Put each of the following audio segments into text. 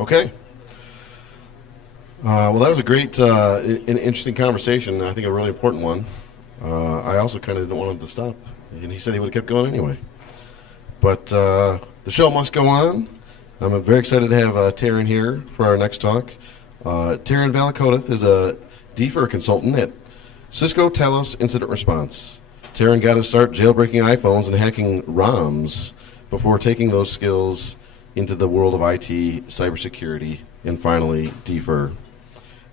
Okay. Well, that was a great and interesting conversation. I think a really important one. I also kind of didn't want him to stop, and he said he would have kept going anyway. But the show must go on. I'm very excited to have Terryn here for our next talk. Terryn Valikodath is a DFIR consultant at Cisco Talos Incident Response. Terryn got his start jailbreaking iPhones and hacking ROMs before taking those skills into the world of IT, cybersecurity, and finally DFIR.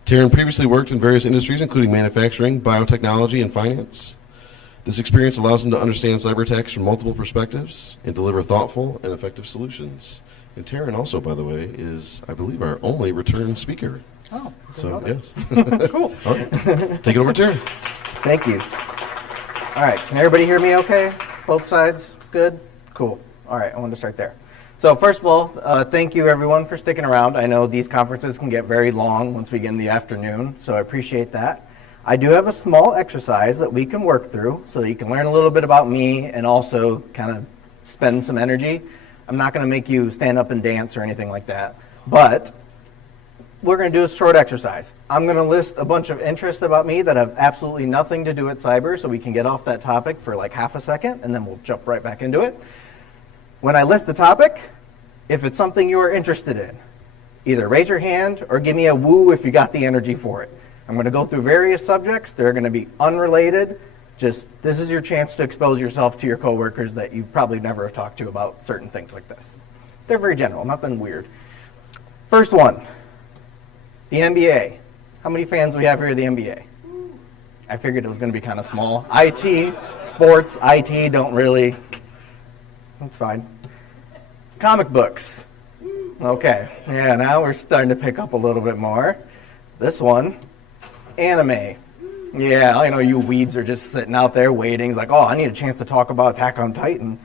Terryn previously worked in various industries, including manufacturing, biotechnology, and finance. This experience allows him to understand cyber attacks from multiple perspectives and deliver thoughtful and effective solutions. And Terryn also, by the way, is, I believe, our only return speaker. Oh, so yes. Cool. All right. Take it over, Terryn. Thank you. All right, can everybody hear me okay? Both sides good? Cool. All right, I wanted to start there. So first of all, thank you everyone for sticking around. I know these conferences can get very long once we get in the afternoon, so I appreciate that. I do have a small exercise that we can work through so that you can learn a little bit about me and also kind of spend some energy. I'm not going to make you stand up and dance or anything like that, but we're going to do a short exercise. I'm going to list a bunch of interests about me that have absolutely nothing to do with cyber, so we can get off that topic for like half a second, and then we'll jump right back into it. When I list the topic, if it's something you are interested in, either raise your hand or give me a woo if you got the energy for it. I'm going to go through various subjects. They're going to be unrelated. Just this is your chance to expose yourself to your coworkers that you've probably never have talked to about certain things like this. They're very general, nothing weird. First one, the NBA. How many fans do we have here of the NBA? I figured it was going to be kind of small. IT, sports, IT don't really... That's fine. Comic books. Okay, yeah, now we're starting to pick up a little bit more. This one, anime. Yeah, I know you weeds are just sitting out there waiting. It's like, oh, I need a chance to talk about Attack on Titan.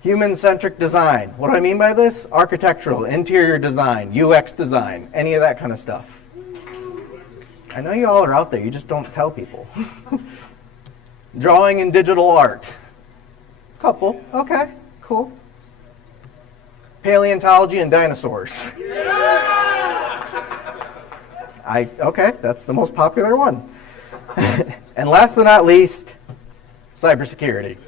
Human-centric design. What do I mean by this? Architectural, interior design, UX design, any of that kind of stuff. I know you all are out there, you just don't tell people. Drawing and digital art. Couple, okay, cool. Paleontology and dinosaurs. Okay, that's the most popular one. And last but not least, cybersecurity.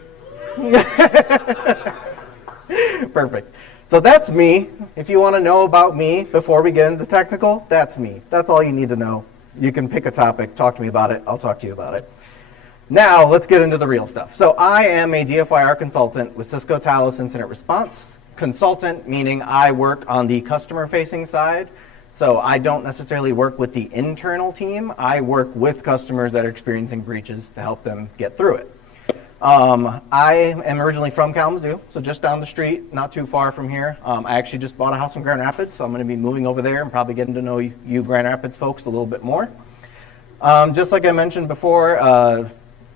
Perfect. So that's me. If you want to know about me before we get into the technical, that's me. That's all you need to know. You can pick a topic, talk to me about it, I'll talk to you about it. Now, let's get into the real stuff. So I am a DFIR consultant with Cisco Talos Incident Response. Consultant, meaning I work on the customer-facing side. So I don't necessarily work with the internal team. I work with customers that are experiencing breaches to help them get through it. I am originally from Kalamazoo, so just down the street, not too far from here. I actually just bought a house in Grand Rapids, so I'm going to be moving over there and probably getting to know you Grand Rapids folks a little bit more. Just like I mentioned before,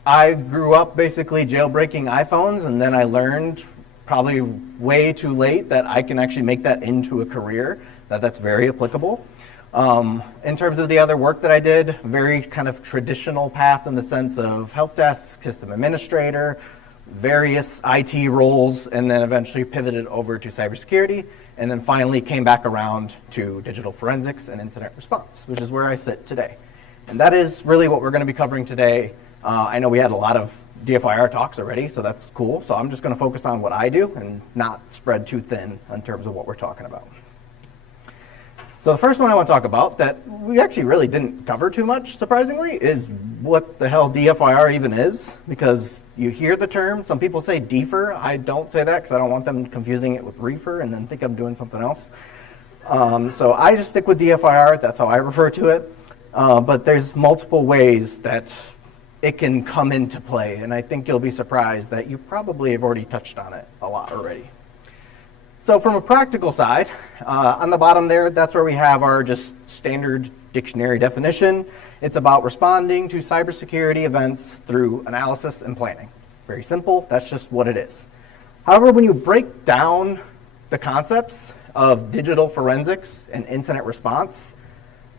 I grew up basically jailbreaking iPhones, and then I learned probably way too late that I can actually make that into a career, that's very applicable. In terms of the other work that I did, very kind of traditional path in the sense of help desk, system administrator, various IT roles, and then eventually pivoted over to cybersecurity, and then finally came back around to digital forensics and incident response, which is where I sit today. And that is really what we're going to be covering today. I know we had a lot of DFIR talks already, so that's cool. So I'm just going to focus on what I do and not spread too thin in terms of what we're talking about. So the first one I want to talk about that we actually really didn't cover too much, surprisingly, is what the hell DFIR even is. Because you hear the term, some people say DFIR. I don't say that because I don't want them confusing it with reefer and then think I'm doing something else. So I just stick with DFIR. That's how I refer to it. But there's multiple ways that it can come into play, and I think you'll be surprised that you probably have already touched on it a lot already. So from a practical side, on the bottom there, that's where we have our just standard dictionary definition. It's about responding to cybersecurity events through analysis and planning. Very simple, that's just what it is. However, when you break down the concepts of digital forensics and incident response,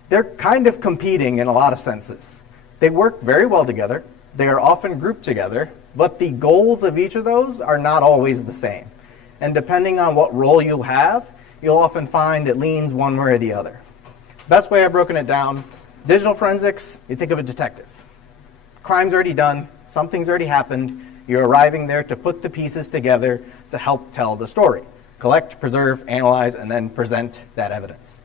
they're kind of competing in a lot of senses. They work very well together. They are often grouped together, but the goals of each of those are not always the same. And depending on what role you have, you'll often find it leans one way or the other. Best way I've broken it down, digital forensics, you think of a detective. Crime's already done, something's already happened, you're arriving there to put the pieces together to help tell the story. Collect, preserve, analyze, and then present that evidence.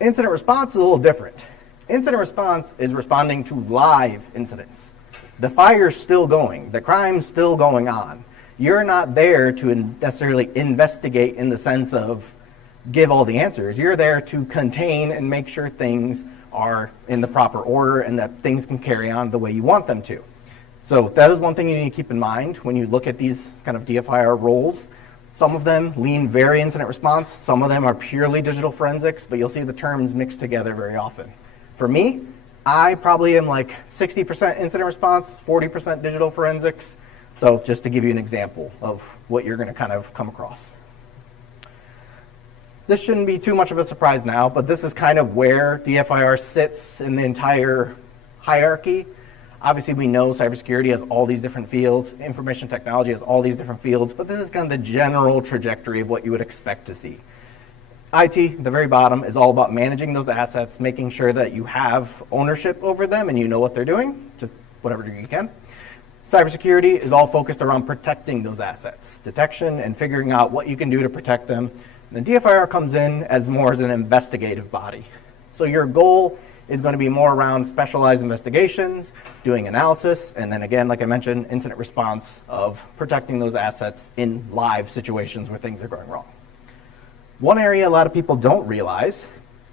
Incident response is a little different. Incident response is responding to live incidents. The fire's still going, the crime's still going on. You're not there to necessarily investigate in the sense of give all the answers. You're there to contain and make sure things are in the proper order and that things can carry on the way you want them to. So that is one thing you need to keep in mind when you look at these kind of DFIR roles. Some of them lean very incident response, some of them are purely digital forensics, but you'll see the terms mixed together very often. For me, I probably am like 60% incident response, 40% digital forensics. So just to give you an example of what you're going to kind of come across. This shouldn't be too much of a surprise now, but this is kind of where DFIR sits in the entire hierarchy. Obviously, we know cybersecurity has all these different fields, information technology has all these different fields, but this is kind of the general trajectory of what you would expect to see. IT, at the very bottom, is all about managing those assets, making sure that you have ownership over them and you know what they're doing to whatever degree you can. Cybersecurity is all focused around protecting those assets, detection and figuring out what you can do to protect them. And the DFIR comes in as more as an investigative body. So your goal is going to be more around specialized investigations, doing analysis, and then again, like I mentioned, incident response of protecting those assets in live situations where things are going wrong. One area a lot of people don't realize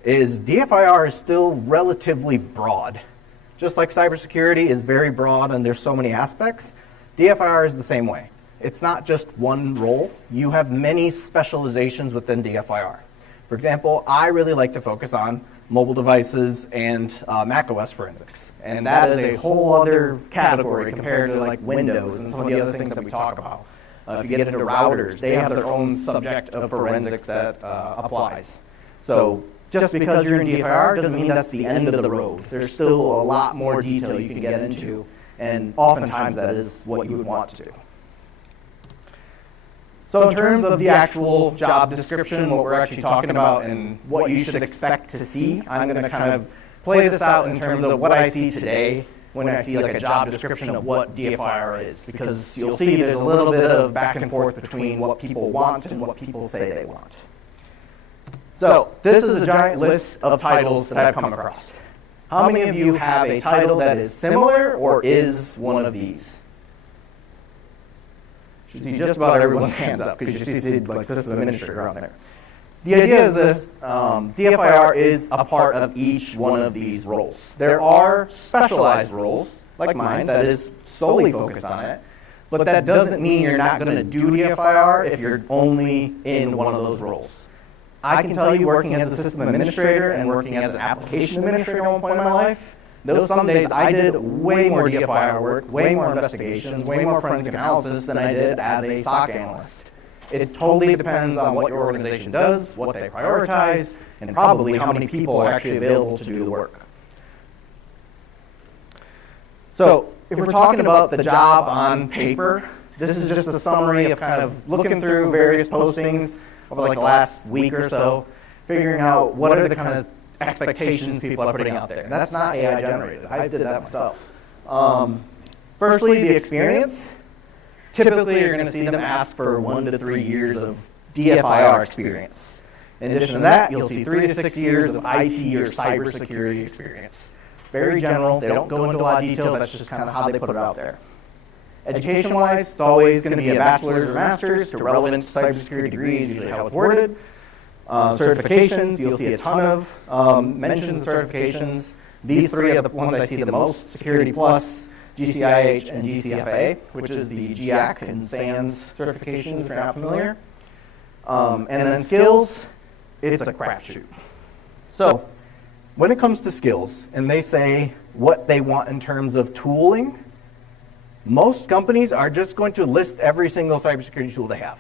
is DFIR is still relatively broad. Just like cybersecurity is very broad and there's so many aspects, DFIR is the same way. It's not just one role. You have many specializations within DFIR. For example, I really like to focus on mobile devices and macOS forensics. And that is a whole other category compared to like Windows and some of the other things that we talk about. If you get into routers, they have their own subject of forensics that applies. So just because you're in DFIR doesn't mean that's the end of the road. There's still a lot more detail you can get into, and oftentimes that is what you would want to do. So in terms of the actual job description, what we're actually talking about and what you should expect to see, I'm going to kind of play this out in terms of what I see today when I see like a job description of what DFIR is, because you'll see there's a little bit of back and forth between what people want and what people say they want. So this is a giant list of titles that I've come across. How many of you have a title that is similar or is one of these? Should see just about everyone's hands up because you see like system administrator on there. The idea is this, DFIR is a part of each one of these roles. There are specialized roles, like mine, that is solely focused on it, but that doesn't mean you're not going to do DFIR if you're only in one of those roles. I can tell you, working as a system administrator and working as an application administrator at one point in my life, those some days I did way more DFIR work, way more investigations, way more forensic analysis than I did as a SOC analyst. It totally depends on what your organization does, what they prioritize, and probably how many people are actually available to do the work. So if we're talking about the job on paper, this is just a summary of kind of looking through various postings over like the last week or so, figuring out what are the kind of expectations people are putting out there. And that's not AI generated. I did that myself. Firstly, the experience. Typically, you're going to see them ask for 1 to 3 years of DFIR experience. In addition to that, you'll see 3 to 6 years of IT or cybersecurity experience. Very general. They don't go into a lot of detail. That's just kind of how they put it out there. Education-wise, it's always going to be a bachelor's or master's to relevant cybersecurity degrees, usually how it's worded. Certifications, you'll see a ton of mentions of certifications. These three are the ones I see the most: Security Plus, GCIH, and GCFA, which is the GIAC and SANS certifications if you're not familiar. And then skills, it's a crapshoot. So when it comes to skills, and they say what they want in terms of tooling, most companies are just going to list every single cybersecurity tool they have,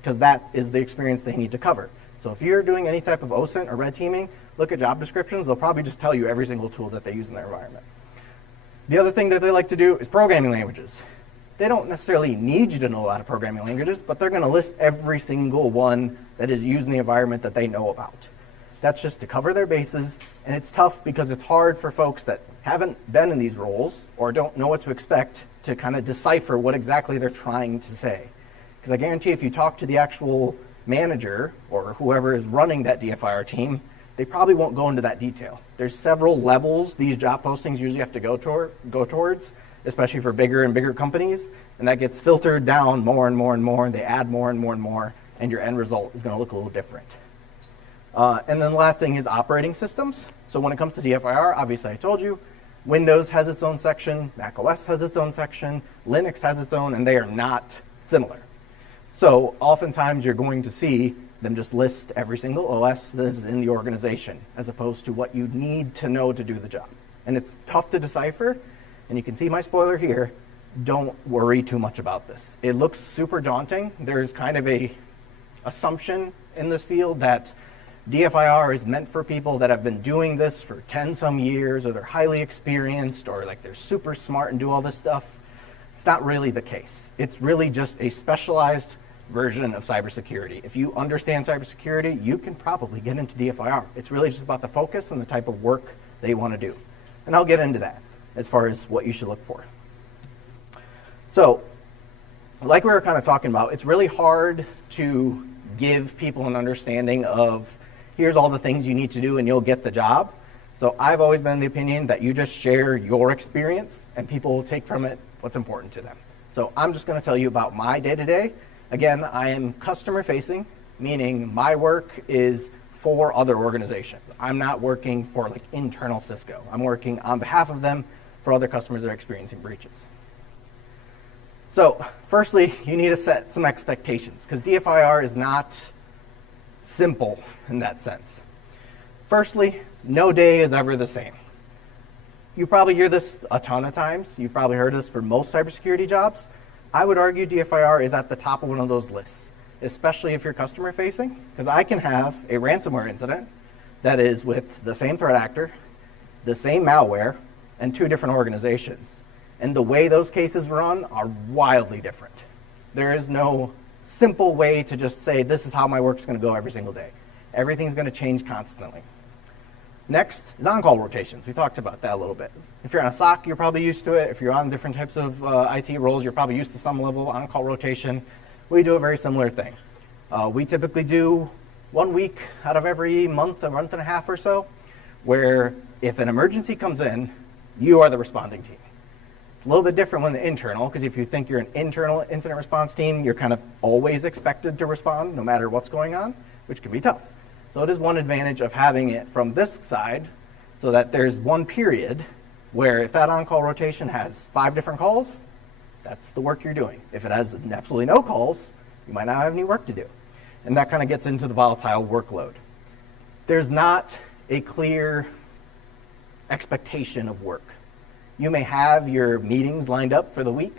because that is the experience they need to cover. So if you're doing any type of OSINT or red teaming, look at job descriptions. They'll probably just tell you every single tool that they use in their environment. The other thing that they like to do is programming languages. They don't necessarily need you to know a lot of programming languages, but they're going to list every single one that is using the environment that they know about. That's just to cover their bases, and it's tough because it's hard for folks that haven't been in these roles or don't know what to expect to kind of decipher what exactly they're trying to say. Because I guarantee if you talk to the actual manager or whoever is running that DFIR team, they probably won't go into that detail. There's several levels these job postings usually have to go towards, especially for bigger and bigger companies, and that gets filtered down more and more and more, and they add more and more and more, and your end result is going to look a little different. And then the last thing is operating systems. So when it comes to DFIR, obviously I told you, Windows has its own section, Mac OS has its own section, Linux has its own, and they are not similar. So oftentimes you're going to see them just list every single OS that is in the organization, as opposed to what you need to know to do the job. And it's tough to decipher, and you can see my spoiler here. Don't worry too much about this. It looks super daunting. There's kind of a assumption in this field that DFIR is meant for people that have been doing this for 10 some years, or they're highly experienced, or like they're super smart and do all this stuff. It's not really the case. It's really just a specialized version of cybersecurity. If you understand cybersecurity, you can probably get into DFIR. It's really just about the focus and the type of work they want to do. And I'll get into that as far as what you should look for. So, like we were kind of talking about, it's really hard to give people an understanding of here's all the things you need to do and you'll get the job. So I've always been of the opinion that you just share your experience and people will take from it what's important to them. So I'm just going to tell you about my day-to-day. Again, I am customer facing, meaning my work is for other organizations. I'm not working for like internal Cisco. I'm working on behalf of them for other customers that are experiencing breaches. So firstly, you need to set some expectations because DFIR is not simple in that sense. Firstly, no day is ever the same. You probably hear this a ton of times. You've probably heard this for most cybersecurity jobs. I would argue DFIR is at the top of one of those lists, especially if you're customer facing, because I can have a ransomware incident that is with the same threat actor, the same malware, and two different organizations. And the way those cases run are wildly different. There is no simple way to just say, this is how my work's going to go every single day. Everything's going to change constantly. Next is on-call rotations. We talked about that a little bit. If you're on a SOC, you're probably used to it. If you're on different types of IT roles, you're probably used to some level of on-call rotation. We do a very similar thing. We typically do 1 week out of every month, a month and a half or so, where if an emergency comes in, you are the responding team. It's a little bit different when the internal, because if you think you're an internal incident response team, you're kind of always expected to respond no matter what's going on, which can be tough. So it is one advantage of having it from this side so that there's one period where if that on-call rotation has 5 different calls, that's the work you're doing. If it has absolutely no calls, you might not have any work to do. And that kind of gets into the volatile workload. There's not a clear expectation of work. You may have your meetings lined up for the week,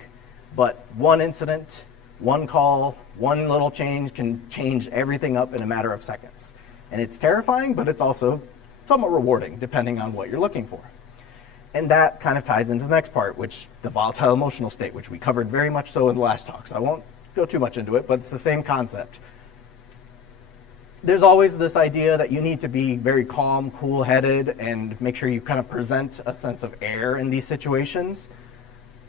but one incident, one call, one little change can change everything up in a matter of seconds. And it's terrifying, but it's also somewhat rewarding, depending on what you're looking for. And that kind of ties into the next part, which the volatile emotional state, which we covered very much so in the last talk. So I won't go too much into it, but it's the same concept. There's always this idea that you need to be very calm, cool-headed, and make sure you kind of present a sense of air in these situations.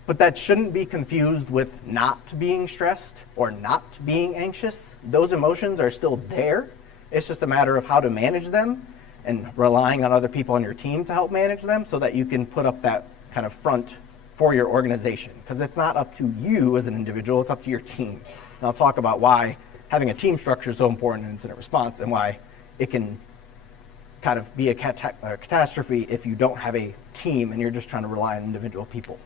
But that shouldn't be confused with not being stressed or not being anxious. Those emotions are still there. It's just a matter of how to manage them and relying on other people on your team to help manage them so that you can put up that kind of front for your organization. Because it's not up to you as an individual, it's up to your team. And I'll talk about why having a team structure is so important in incident response and why it can kind of be a catastrophe if you don't have a team and you're just trying to rely on individual people.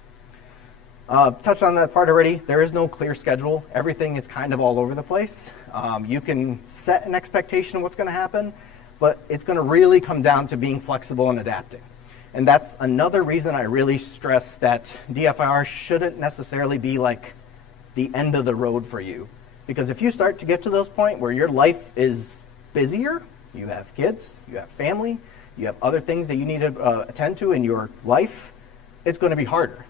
Touched on that part already. There is no clear schedule. Everything is kind of all over the place. You can set an expectation of what's going to happen, but it's going to really come down to being flexible and adapting. And that's another reason I really stress that DFIR shouldn't necessarily be like the end of the road for you. Because if you start to get to those points where your life is busier, you have kids, you have family, you have other things that you need to attend to in your life, it's going to be harder.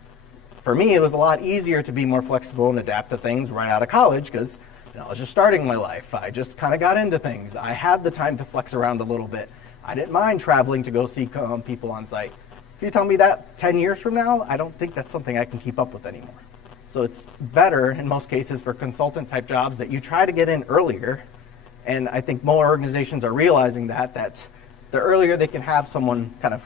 For me, it was a lot easier to be more flexible and adapt to things right out of college because I was just starting my life. I just kind of got into things. I had the time to flex around a little bit. I didn't mind traveling to go see people on site. If you tell me that 10 years from now, I don't think that's something I can keep up with anymore. So it's better in most cases for consultant type jobs that you try to get in earlier. And I think more organizations are realizing that the earlier they can have someone kind of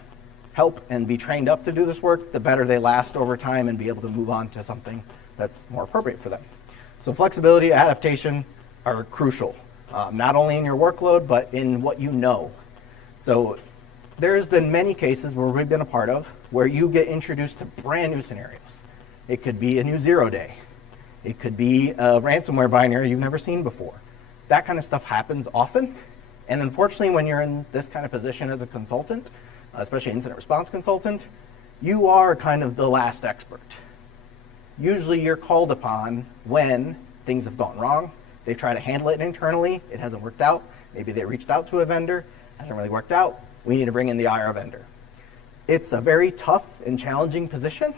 help and be trained up to do this work, the better they last over time and be able to move on to something that's more appropriate for them. So flexibility, adaptation are crucial, not only in your workload, but in what you know. So there's been many cases where we've been a part of where you get introduced to brand new scenarios. It could be a new 0-day. It could be a ransomware binary you've never seen before. That kind of stuff happens often. And unfortunately, when you're in this kind of position as a consultant, especially incident response consultant, you are kind of the last expert. Usually you're called upon when things have gone wrong. They try to handle it internally. It hasn't worked out. Maybe they reached out to a vendor. Hasn't really worked out. We need to bring in the IR vendor. It's a very tough and challenging position.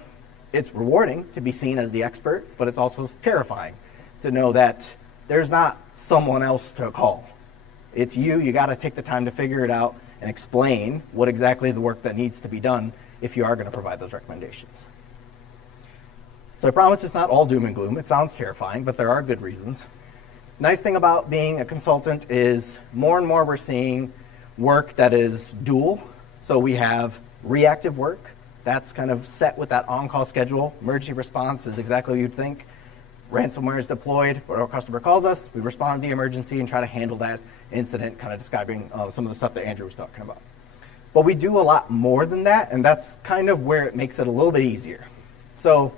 It's rewarding to be seen as the expert, but it's also terrifying to know that there's not someone else to call. It's you. You got to take the time to figure it out and explain what exactly the work that needs to be done if you are going to provide those recommendations. So I promise it's not all doom and gloom. It sounds terrifying, but there are good reasons. Nice thing about being a consultant is more and more we're seeing work that is dual. So we have reactive work. That's kind of set with that on-call schedule. Emergency response is exactly what you'd think. Ransomware is deployed, or our customer calls us, we respond to the emergency and try to handle that incident, kind of describing some of the stuff that Andrew was talking about. But we do a lot more than that, and that's kind of where it makes it a little bit easier. So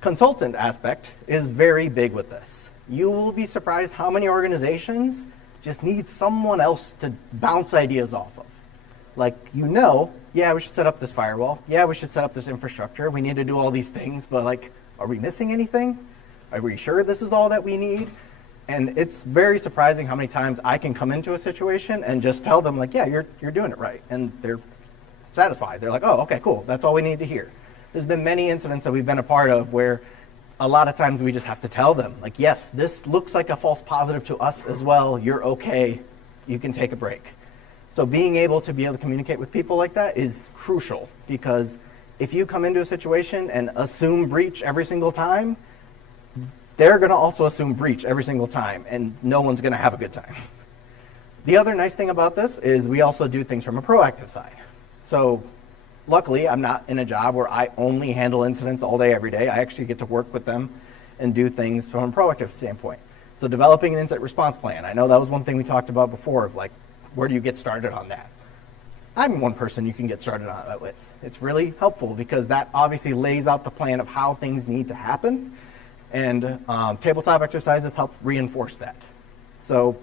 consultant aspect is very big with this. You will be surprised how many organizations just need someone else to bounce ideas off of. Like, yeah, we should set up this firewall. Yeah, we should set up this infrastructure. We need to do all these things, but like, are we missing anything? Are we sure this is all that we need? And it's very surprising how many times I can come into a situation and just tell them like, yeah, you're doing it right. And they're satisfied. They're like, oh, okay, cool. That's all we need to hear. There's been many incidents that we've been a part of where a lot of times we just have to tell them, like, yes, this looks like a false positive to us as well. You're okay. You can take a break. So being able to communicate with people like that is crucial, because if you come into a situation and assume breach every single time, they're going to also assume breach every single time, and no one's going to have a good time. The other nice thing about this is we also do things from a proactive side. So luckily, I'm not in a job where I only handle incidents all day, every day. I actually get to work with them and do things from a proactive standpoint. So developing an incident response plan. I know that was one thing we talked about before, of like, where do you get started on that? I'm one person you can get started on that with. It's really helpful because that obviously lays out the plan of how things need to happen, and tabletop exercises help reinforce that. So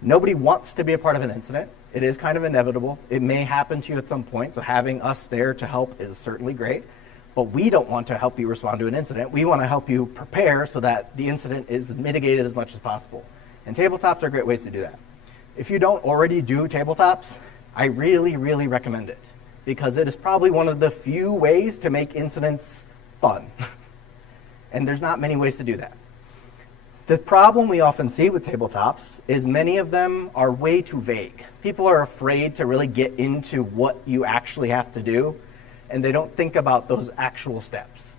nobody wants to be a part of an incident. It is kind of inevitable. It may happen to you at some point, so having us there to help is certainly great. But we don't want to help you respond to an incident. We want to help you prepare so that the incident is mitigated as much as possible. And tabletops are great ways to do that. If you don't already do tabletops, I really, really recommend it, because it is probably one of the few ways to make incidents fun. And there's not many ways to do that. The problem we often see with tabletops is many of them are way too vague. People are afraid to really get into what you actually have to do, and they don't think about those actual steps.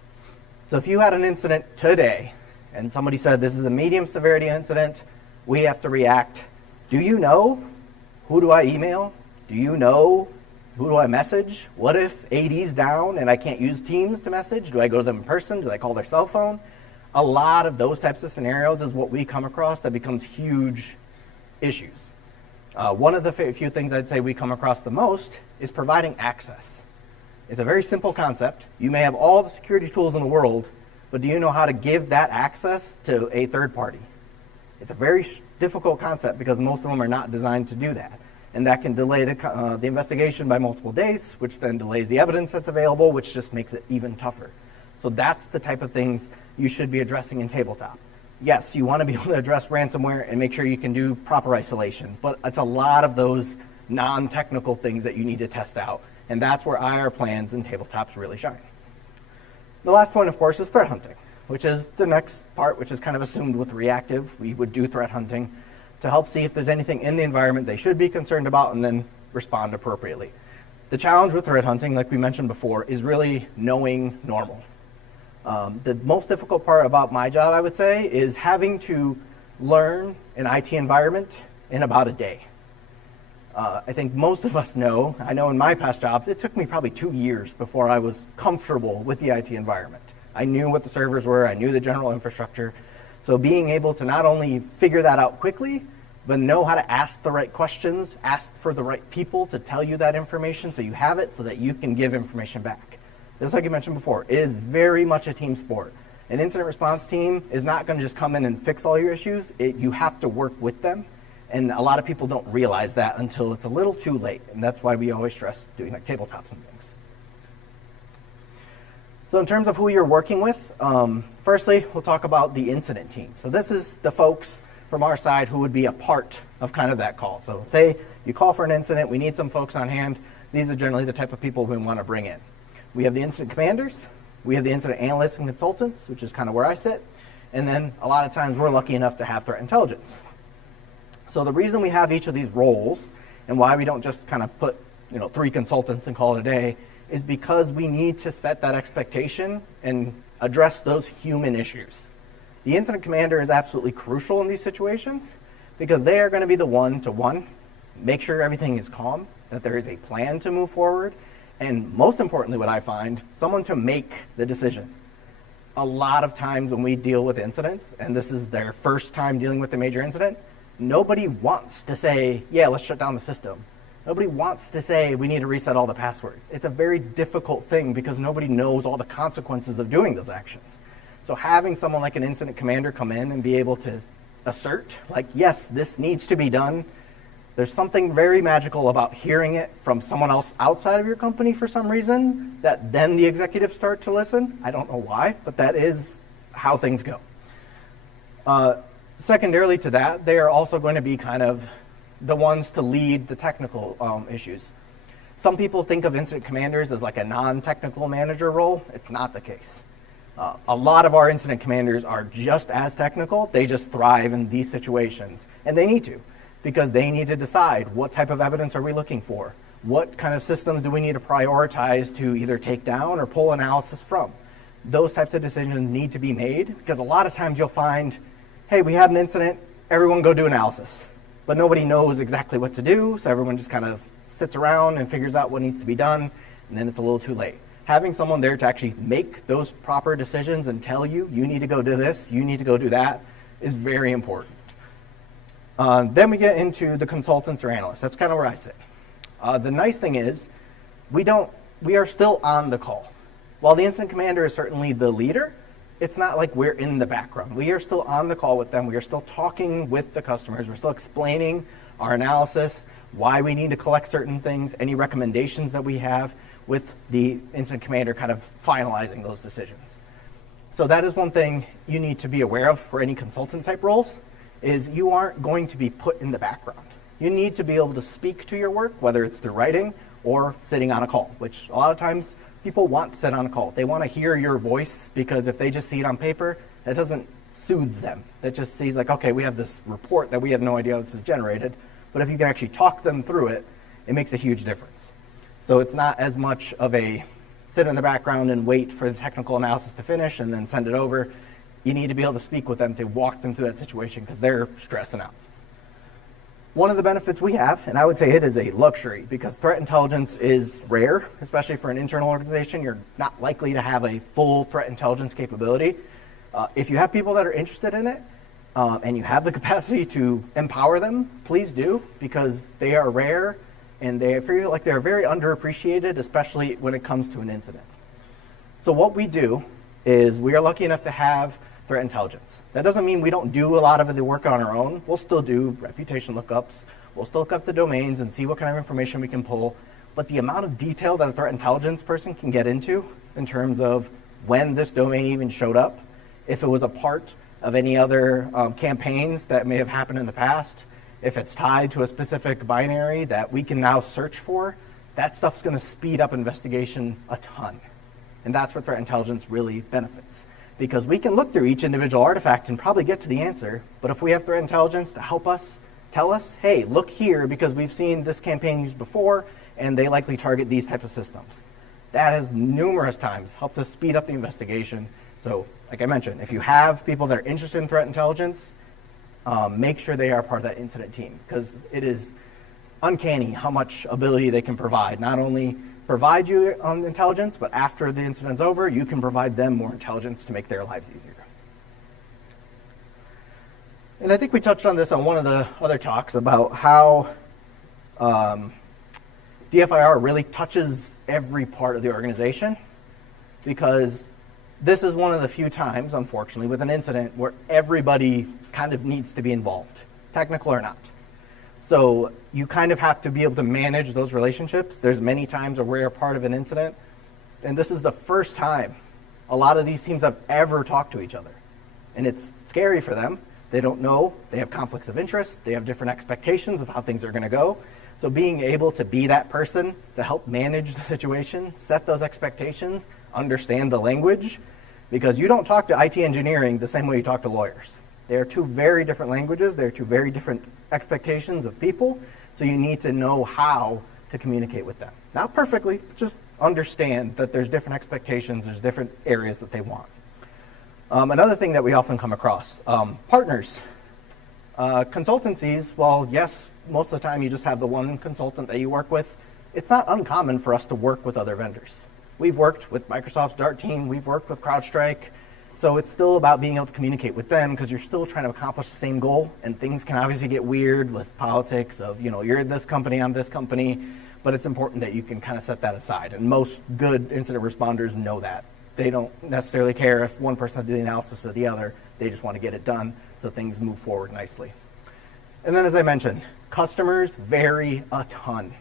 So if you had an incident today, and somebody said, this is a medium severity incident, we have to react. Do you know? Who do I email? Do you know? Who do I message? What if AD's down and I can't use Teams to message? Do I go to them in person? Do I call their cell phone? A lot of those types of scenarios is what we come across that becomes huge issues. One of the few things I'd say we come across the most is providing access. It's a very simple concept. You may have all the security tools in the world, but do you know how to give that access to a third party? It's a very difficult concept because most of them are not designed to do that. And that can delay the investigation by multiple days, which then delays the evidence that's available, which just makes it even tougher. So that's the type of things you should be addressing in tabletop. Yes, you want to be able to address ransomware and make sure you can do proper isolation, but it's a lot of those non-technical things that you need to test out. And that's where IR plans and tabletops really shine. The last point, of course, is threat hunting. which is the next part, which is kind of assumed with reactive. We would do threat hunting to help see if there's anything in the environment they should be concerned about and then respond appropriately. The challenge with threat hunting, like we mentioned before, is really knowing normal. The most difficult part about my job, I would say, is having to learn an IT environment in about a day. I think most of us know, I know in my past jobs, it took me probably 2 years before I was comfortable with the IT environment. I knew what the servers were, I knew the general infrastructure. So being able to not only figure that out quickly, but know how to ask the right questions, ask for the right people to tell you that information so you have it so that you can give information back. Just like you mentioned before, it is very much a team sport. An incident response team is not going to just come in and fix all your issues. You have to work with them. And a lot of people don't realize that until it's a little too late. And that's why we always stress doing like tabletops and things. So in terms of who you're working with, firstly, we'll talk about the incident team. So this is the folks from our side who would be a part of kind of that call. So say you call for an incident, we need some folks on hand. These are generally the type of people we want to bring in. We have the incident commanders, we have the incident analysts and consultants, which is kind of where I sit. And then a lot of times we're lucky enough to have threat intelligence. So the reason we have each of these roles and why we don't just kind of put 3 consultants and call it a day is because we need to set that expectation and address those human issues. The incident commander is absolutely crucial in these situations because they are going to be the one to make sure everything is calm, that there is a plan to move forward, and most importantly what I find, someone to make the decision. A lot of times when we deal with incidents, and this is their first time dealing with a major incident, nobody wants to say, yeah, let's shut down the system. Nobody wants to say we need to reset all the passwords. It's a very difficult thing because nobody knows all the consequences of doing those actions. So having someone like an incident commander come in and be able to assert, like, yes, this needs to be done. There's something very magical about hearing it from someone else outside of your company for some reason, that then the executives start to listen. I don't know why, but that is how things go. Secondarily to that, they are also going to be kind of the ones to lead the technical issues. Some people think of incident commanders as like a non-technical manager role. It's not the case. A lot of our incident commanders are just as technical. They just thrive in these situations, and they need to, because they need to decide what type of evidence are we looking for, what kind of systems do we need to prioritize to either take down or pull analysis from. Those types of decisions need to be made because a lot of times you'll find, hey, we had an incident, everyone go do analysis, but nobody knows exactly what to do, so everyone just kind of sits around and figures out what needs to be done, and then it's a little too late. Having someone there to actually make those proper decisions and tell you, you need to go do this, you need to go do that, is very important. Then we get into the consultants or analysts. That's kind of where I sit. The nice thing is, we are still on the call. While the incident commander is certainly the leader, it's not like we're in the background. We are still on the call with them. We are still talking with the customers. We're still explaining our analysis, why we need to collect certain things, any recommendations that we have, with the incident commander kind of finalizing those decisions. So that is one thing you need to be aware of for any consultant type roles, is you aren't going to be put in the background. You need to be able to speak to your work, whether it's through writing or sitting on a call, which a lot of times people want to sit on a call. They want to hear your voice because if they just see it on paper, that doesn't soothe them. That just sees like, okay, we have this report that we have no idea how this is generated, but if you can actually talk them through it, it makes a huge difference. So it's not as much of a sit in the background and wait for the technical analysis to finish and then send it over. You need to be able to speak with them to walk them through that situation because they're stressing out. One of the benefits we have, and I would say it is a luxury because threat intelligence is rare, especially for an internal organization. You're not likely to have a full threat intelligence capability. If you have people that are interested in it and you have the capacity to empower them, please do, because they are rare and they feel like they're very underappreciated, especially when it comes to an incident. So what we do is we are lucky enough to have threat intelligence. That doesn't mean we don't do a lot of the work on our own. We'll still do reputation lookups. We'll still look up the domains and see what kind of information we can pull. But the amount of detail that a threat intelligence person can get into in terms of when this domain even showed up, if it was a part of any other campaigns that may have happened in the past, if it's tied to a specific binary that we can now search for, that stuff's going to speed up investigation a ton. And that's where threat intelligence really benefits. because we can look through each individual artifact and probably get to the answer, but if we have threat intelligence to help us, tell us, hey, look here because we've seen this campaign used before and they likely target these types of systems. That has numerous times helped us speed up the investigation. So, like I mentioned, if you have people that are interested in threat intelligence, make sure they are part of that incident team, because it is uncanny how much ability they can provide. Not only provide you intelligence, but after the incident's over, you can provide them more intelligence to make their lives easier. And I think we touched on this on one of the other talks about how DFIR really touches every part of the organization, because this is one of the few times, unfortunately, with an incident where everybody kind of needs to be involved, technical or not. So you kind of have to be able to manage those relationships. There's many times where we're part of an incident, and this is the first time a lot of these teams have ever talked to each other. And it's scary for them. They don't know. They have conflicts of interest. They have different expectations of how things are going to go. So being able to be that person to help manage the situation, set those expectations, understand the language, because you don't talk to IT engineering the same way you talk to lawyers. They are two very different languages. They're two very different expectations of people. So you need to know how to communicate with them. Not perfectly, but just understand that there's different expectations, there's different areas that they want. Another thing that we often come across, partners. Consultancies, well, yes, most of the time you just have the one consultant that you work with. It's not uncommon for us to work with other vendors. We've worked with Microsoft's Dart team, we've worked with CrowdStrike, so it's still about being able to communicate with them because you're still trying to accomplish the same goal, and things can obviously get weird with politics of, you're this company, I'm this company, but it's important that you can kind of set that aside, and most good incident responders know that. They don't necessarily care if one person does the analysis or the other. They just want to get it done so things move forward nicely. And then, as I mentioned, customers vary a ton.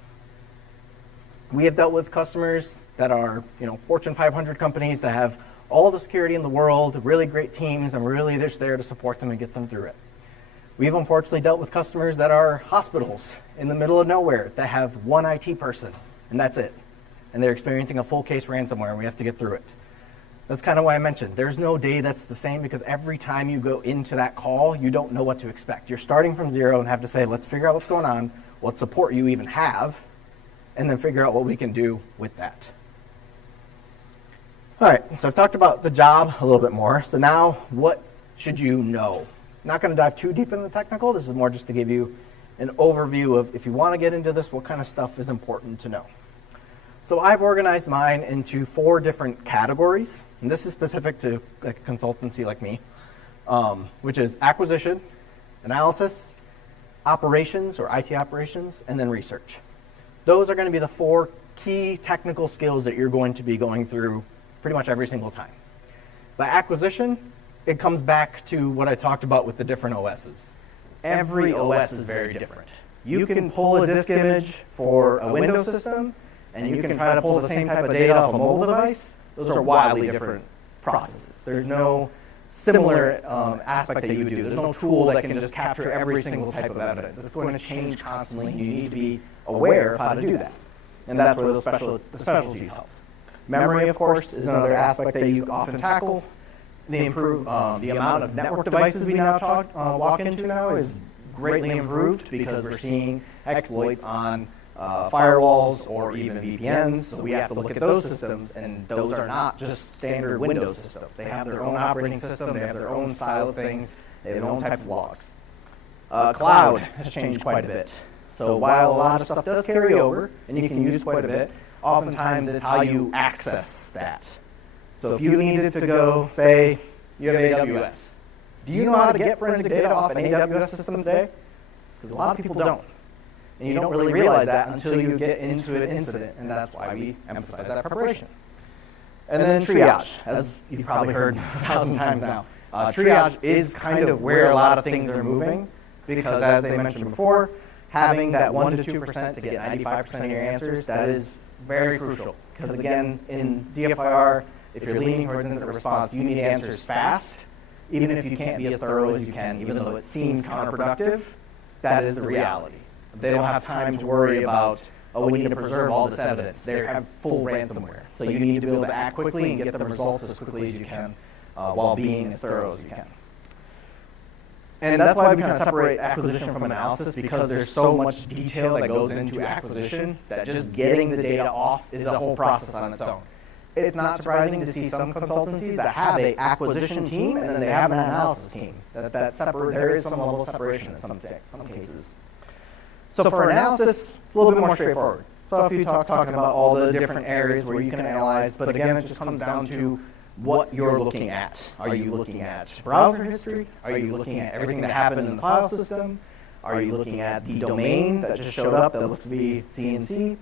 We have dealt with customers that are, Fortune 500 companies that have all the security in the world, really great teams, and we're really just there to support them and get them through it. We've unfortunately dealt with customers that are hospitals in the middle of nowhere that have one IT person, and that's it. And they're experiencing a full case ransomware, and we have to get through it. That's kind of why I mentioned there's no day that's the same, because every time you go into that call, you don't know what to expect. You're starting from zero and have to say, let's figure out what's going on, what support you even have, and then figure out what we can do with that. All right, so I've talked about the job a little bit more. So now, what should you know? Not going to dive too deep into the technical. This is more just to give you an overview of, if you want to get into this, what kind of stuff is important to know. So I've organized mine into 4 different categories, and this is specific to a consultancy like me, which is acquisition, analysis, operations or IT operations, and then research. Those are going to be the 4 key technical skills that you're going to be going through pretty much every single time. By acquisition, it comes back to what I talked about with the different OSs. Every OS is very different. You can pull a disk image for a Windows system, and you can try to pull the same type of data off a mobile device. Those are wildly different processes. There's no similar aspect that you do. There's no tool that can just capture every single type of evidence. It's going to change constantly, and you need to be aware of how to do that. And that's where the specialties help. Memory, of course, is another aspect that you often tackle. The amount of network devices we now walk into now is greatly improved because we're seeing exploits on firewalls or even VPNs. So we have to look at those systems, and those are not just standard Windows systems. They have their own operating system, they have their own style of things, they have their own type of logs. Cloud has changed quite a bit. So while a lot of stuff does carry over, and you can use quite a bit, oftentimes it's how you access that. So if you needed to go, say, you have AWS. Do you know how to get forensic data off an AWS system today? Because a lot of people don't. And you don't really realize that until you get into an incident, and that's why we emphasize that preparation. And then triage, as you've probably heard 1,000 times now. Triage is kind of where a lot of things are moving, because as I mentioned before, having that 1 to 2% to get 95% of your answers, that is very crucial. Because again, in DFIR, if you're leaning towards incident response, you need answers fast, even if you can't be as thorough as you can, even though it seems counterproductive. That is the reality. They don't have time to worry about, we need to preserve all this evidence. They have full ransomware. So you need to be able to act quickly and get the results as quickly as you can while being as thorough as you can. And that's why we kind of separate acquisition from analysis, because there's so much detail that goes into acquisition that just getting the data off is a whole process on its own. It's not surprising to see some consultancies that have an acquisition team and then they have an analysis team. There is some level of separation in some cases. So for analysis, it's a little bit more straightforward. So a few talks talking about all the different areas where you can analyze, but again, it just comes down to what you're looking at. Are you looking at browser history? Are you looking at everything that happened in the file system? Are you looking at the domain that just showed up that looks to be CNC?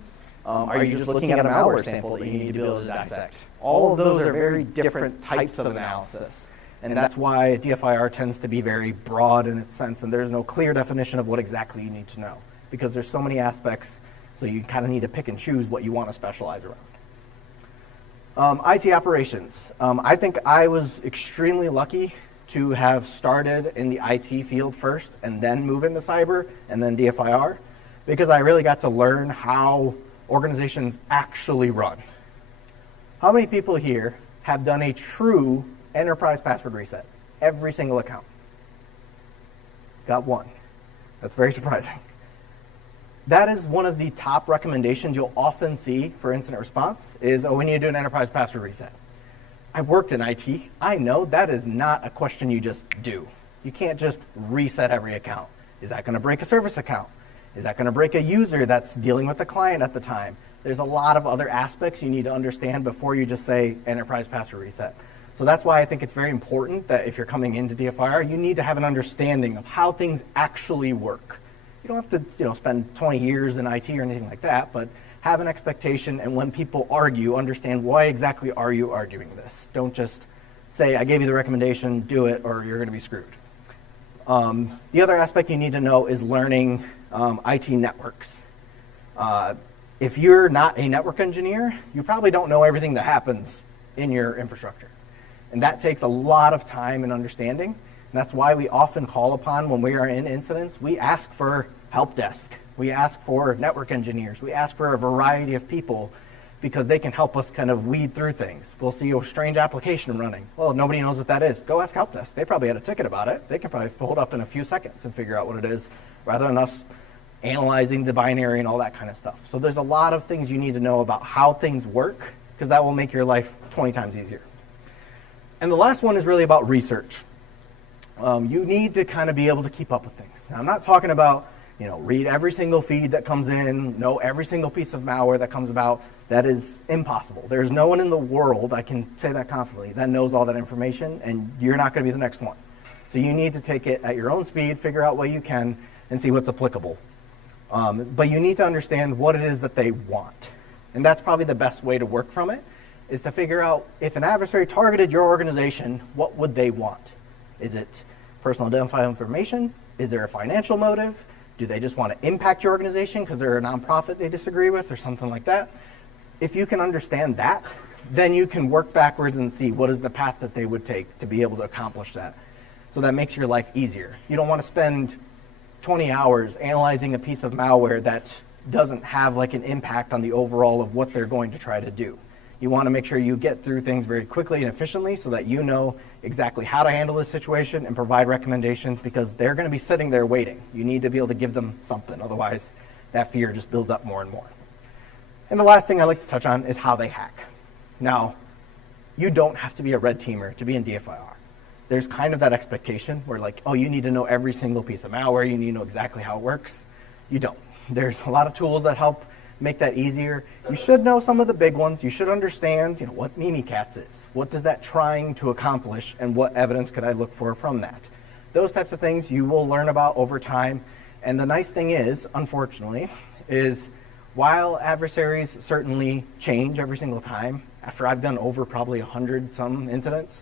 Are you just looking at a malware sample that you need to be able to dissect? All of those are very different types of analysis. And that's why DFIR tends to be very broad in its sense, and there's no clear definition of what exactly you need to know, because there's so many aspects, so you kind of need to pick and choose what you want to specialize around. IT operations. I think I was extremely lucky to have started in the IT field first and then move into cyber and then DFIR, because I really got to learn how organizations actually run. How many people here have done a true enterprise password reset? Every single account. Got one. That's very surprising. That is one of the top recommendations you'll often see for incident response is, oh, we need to do an enterprise password reset. I've worked in IT. I know that is not a question you just do. You can't just reset every account. Is that going to break a service account? Is that going to break a user that's dealing with the client at the time? There's a lot of other aspects you need to understand before you just say enterprise password reset. So that's why I think it's very important that if you're coming into DFIR, you need to have an understanding of how things actually work. You don't have to, spend 20 years in IT or anything like that, but have an expectation, and when people argue, understand why exactly are you arguing this. Don't just say, I gave you the recommendation, do it, or you're going to be screwed. The other aspect you need to know is learning IT networks. If you're not a network engineer, you probably don't know everything that happens in your infrastructure. And that takes a lot of time and understanding. And that's why we often call upon, when we are in incidents, we ask for help desk. We ask for network engineers. We ask for a variety of people because they can help us kind of weed through things. We'll see a strange application running. Well, nobody knows what that is. Go ask help desk. They probably had a ticket about it. They can probably pull it up in a few seconds and figure out what it is, rather than us analyzing the binary and all that kind of stuff. So there's a lot of things you need to know about how things work, because that will make your life 20 times easier. And the last one is really about research. You need to kind of be able to keep up with things. Now, I'm not talking about, read every single feed that comes in, know every single piece of malware that comes about. That is impossible. There's no one in the world, I can say that confidently, that knows all that information, and you're not going to be the next one. So you need to take it at your own speed, figure out what you can, and see what's applicable. But you need to understand what it is that they want. And that's probably the best way to work from it, is to figure out if an adversary targeted your organization, what would they want? Is it personal identifiable information? Is there a financial motive? Do they just want to impact your organization because they're a nonprofit they disagree with or something like that? If you can understand that, then you can work backwards and see what is the path that they would take to be able to accomplish that. So that makes your life easier. You don't want to spend 20 hours analyzing a piece of malware that doesn't have like an impact on the overall of what they're going to try to do. You want to make sure you get through things very quickly and efficiently so that you know exactly how to handle this situation and provide recommendations, because they're going to be sitting there waiting. You need to be able to give them something. Otherwise, that fear just builds up more and more. And the last thing I like to touch on is how they hack. Now, you don't have to be a red teamer to be in DFIR. There's kind of that expectation where like, oh, you need to know every single piece of malware. You need to know exactly how it works. You don't. There's a lot of tools that help make that easier. You should know some of the big ones. You should understand, what Mimikatz is. What does that trying to accomplish, and what evidence could I look for from that? Those types of things you will learn about over time. And the nice thing is, unfortunately, is while adversaries certainly change every single time, after I've done over probably 100 some incidents,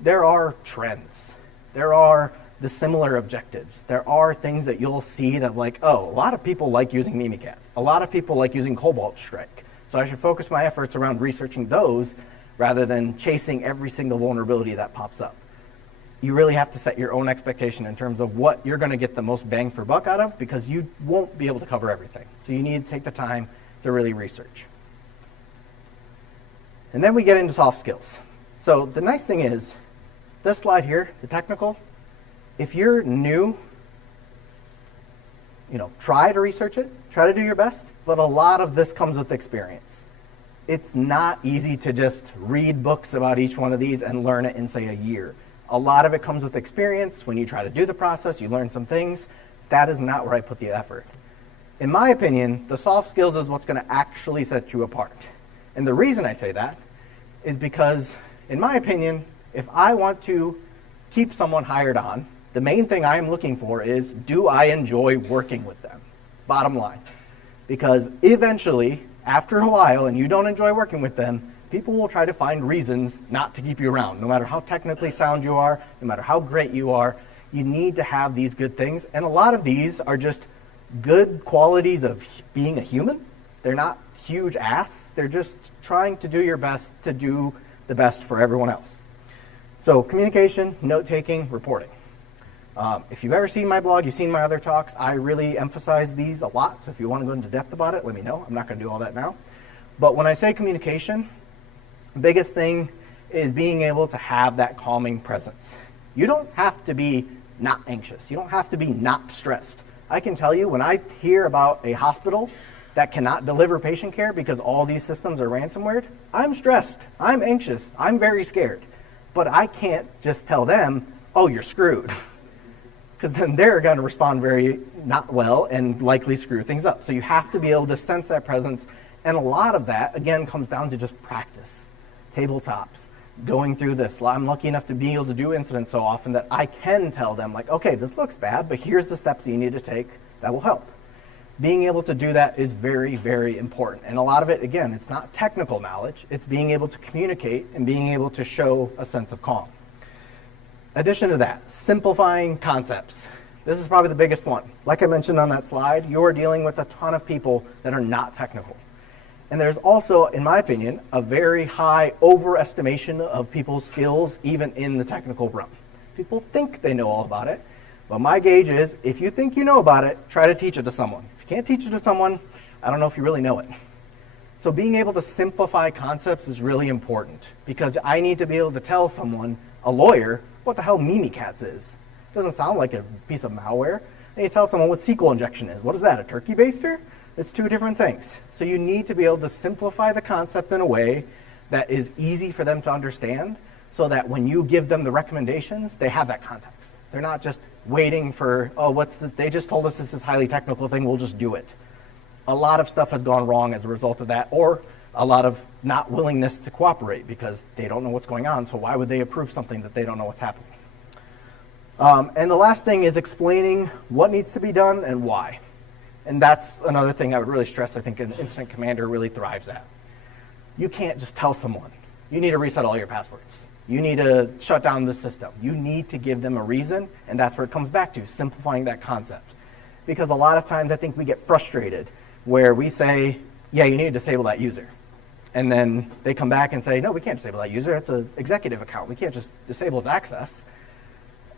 there are trends. There are the similar objectives. There are things that you'll see that like, oh, a lot of people like using Mimikatz. A lot of people like using Cobalt Strike. So I should focus my efforts around researching those rather than chasing every single vulnerability that pops up. You really have to set your own expectation in terms of what you're going to get the most bang for buck out of, because you won't be able to cover everything. So you need to take the time to really research. And then we get into soft skills. So the nice thing is, this slide here, the technical, if you're new, try to research it, try to do your best, but a lot of this comes with experience. It's not easy to just read books about each one of these and learn it in, say, a year. A lot of it comes with experience. When you try to do the process, you learn some things. That is not where I put the effort. In my opinion, the soft skills is what's going to actually set you apart. And the reason I say that is because, in my opinion, if I want to keep someone hired on, the main thing I am looking for is, do I enjoy working with them? Bottom line. Because eventually, after a while, and you don't enjoy working with them, people will try to find reasons not to keep you around. No matter how technically sound you are, no matter how great you are, you need to have these good things. And a lot of these are just good qualities of being a human. They're not huge asks. They're just trying to do your best to do the best for everyone else. So communication, note-taking, reporting. If you've ever seen my blog, you've seen my other talks, I really emphasize these a lot. So if you want to go into depth about it, let me know. I'm not going to do all that now. But when I say communication, the biggest thing is being able to have that calming presence. You don't have to be not anxious. You don't have to be not stressed. I can tell you, when I hear about a hospital that cannot deliver patient care because all these systems are ransomware, I'm stressed, I'm anxious, I'm very scared. But I can't just tell them, oh, you're screwed. Because then they're going to respond very not well and likely screw things up. So you have to be able to sense that presence. And a lot of that, again, comes down to just practice. Tabletops, going through this. I'm lucky enough to be able to do incidents so often that I can tell them, like, okay, this looks bad, but here's the steps you need to take that will help. Being able to do that is very, very important. And a lot of it, again, it's not technical knowledge. It's being able to communicate and being able to show a sense of calm. Addition to that, simplifying concepts. This is probably the biggest one. Like I mentioned on that slide, you're dealing with a ton of people that are not technical. And there's also, in my opinion, a very high overestimation of people's skills, even in the technical realm. People think they know all about it, but my gauge is, if you think you know about it, try to teach it to someone. If you can't teach it to someone, I don't know if you really know it. So being able to simplify concepts is really important, because I need to be able to tell someone, a lawyer, what the hell Mimikatz is. It doesn't sound like a piece of malware. And you tell someone what SQL injection is. What is that, a turkey baster? It's two different things. So you need to be able to simplify the concept in a way that is easy for them to understand, so that when you give them the recommendations, they have that context. They're not just waiting for, oh, what's this? They just told us this is highly technical thing, we'll just do it. A lot of stuff has gone wrong as a result of that, or a lot of not willingness to cooperate because they don't know what's going on, so why would they approve something that they don't know what's happening? And the last thing is explaining what needs to be done and why. And that's another thing I would really stress. I think an incident commander really thrives at. You can't just tell someone, you need to reset all your passwords. You need to shut down the system. You need to give them a reason, and that's where it comes back to, simplifying that concept. Because a lot of times I think we get frustrated where we say, yeah, you need to disable that user. And then they come back and say, no, we can't disable that user. It's an executive account. We can't just disable its access.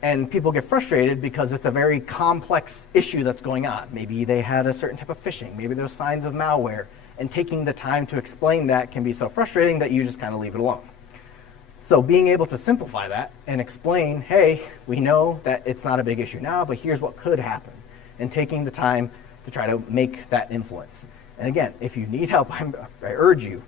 And people get frustrated because it's a very complex issue that's going on. Maybe they had a certain type of phishing. Maybe there's signs of malware. And taking the time to explain that can be so frustrating that you just kind of leave it alone. So being able to simplify that and explain, hey, we know that it's not a big issue now, but here's what could happen. And taking the time to try to make that influence. And again, if you need help, I urge you,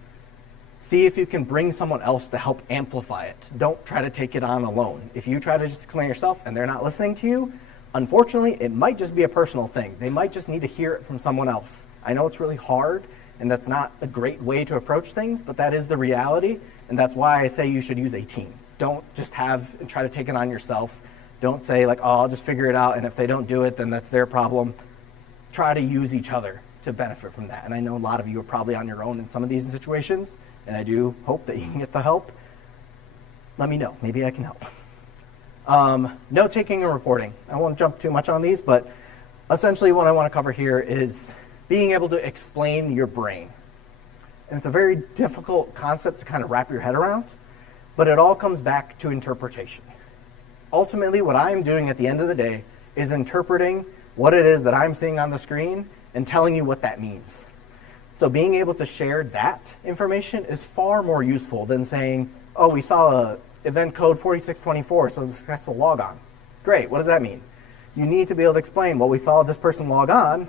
see if you can bring someone else to help amplify it. Don't try to take it on alone. If you try to just explain yourself and they're not listening to you, unfortunately, it might just be a personal thing. They might just need to hear it from someone else. I know it's really hard, and that's not a great way to approach things, but that is the reality, and that's why I say you should use a team. Don't just try to take it on yourself. Don't say, like, oh, I'll just figure it out, and if they don't do it, then that's their problem. Try to use each other to benefit from that. And I know a lot of you are probably on your own in some of these situations, and I do hope that you can get the help. Let me know. Maybe I can help. Note-taking and reporting. I won't jump too much on these, but essentially what I want to cover here is being able to explain your brain. And it's a very difficult concept to kind of wrap your head around, but it all comes back to interpretation. Ultimately, what I'm doing at the end of the day is interpreting what it is that I'm seeing on the screen and telling you what that means. So being able to share that information is far more useful than saying, oh, we saw an event code 4624, so successful logon. Great, what does that mean? You need to be able to explain, well, we saw this person log on,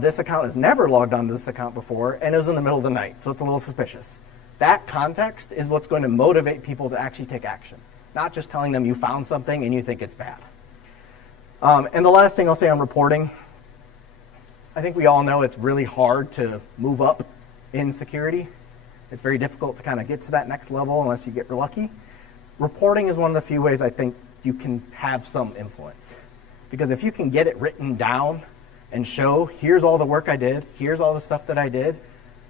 this account has never logged on to this account before, and it was in the middle of the night, so it's a little suspicious. That context is what's going to motivate people to actually take action, not just telling them you found something and you think it's bad. And the last thing I'll say on reporting, I think we all know it's really hard to move up in security. It's very difficult to kind of get to that next level unless you get lucky. Reporting is one of the few ways I think you can have some influence. Because if you can get it written down and show, here's all the work I did, here's all the stuff that I did,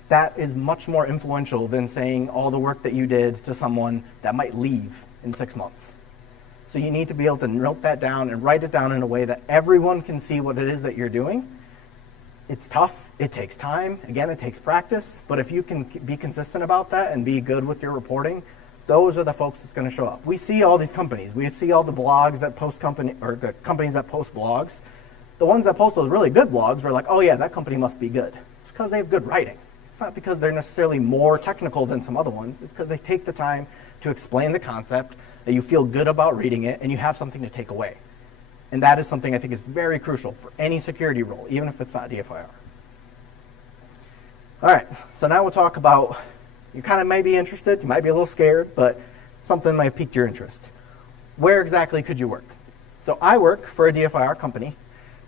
that is much more influential than saying all the work that you did to someone that might leave in 6 months. So you need to be able to note that down and write it down in a way that everyone can see what it is that you're doing. It's tough, it takes time, again, it takes practice, but if you can be consistent about that and be good with your reporting, those are the folks that's going to show up. We see all these companies, we see all the blogs that post or the companies that post blogs. The ones that post those really good blogs, we're like, oh yeah, that company must be good. It's because they have good writing. It's not because they're necessarily more technical than some other ones, it's because they take the time to explain the concept, that you feel good about reading it, and you have something to take away. And that is something I think is very crucial for any security role, even if it's not DFIR. All right, so now we'll talk about, you kind of might be interested, you might be a little scared, but something might have piqued your interest. Where exactly could you work? So I work for a DFIR company.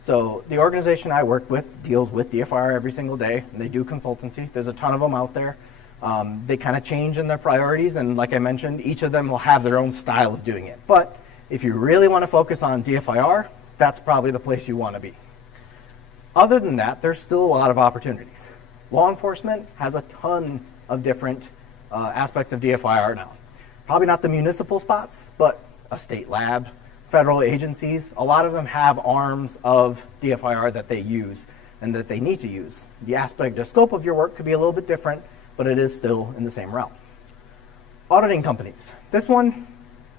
So the organization I work with deals with DFIR every single day, and they do consultancy. There's a ton of them out there. They kind of change in their priorities, and like I mentioned, each of them will have their own style of doing it. But if you really want to focus on DFIR, that's probably the place you want to be. Other than that, there's still a lot of opportunities. Law enforcement has a ton of different aspects of DFIR now. Probably not the municipal spots, but a state lab, federal agencies, a lot of them have arms of DFIR that they use and that they need to use. The scope of your work could be a little bit different, but it is still in the same realm. Auditing companies. This one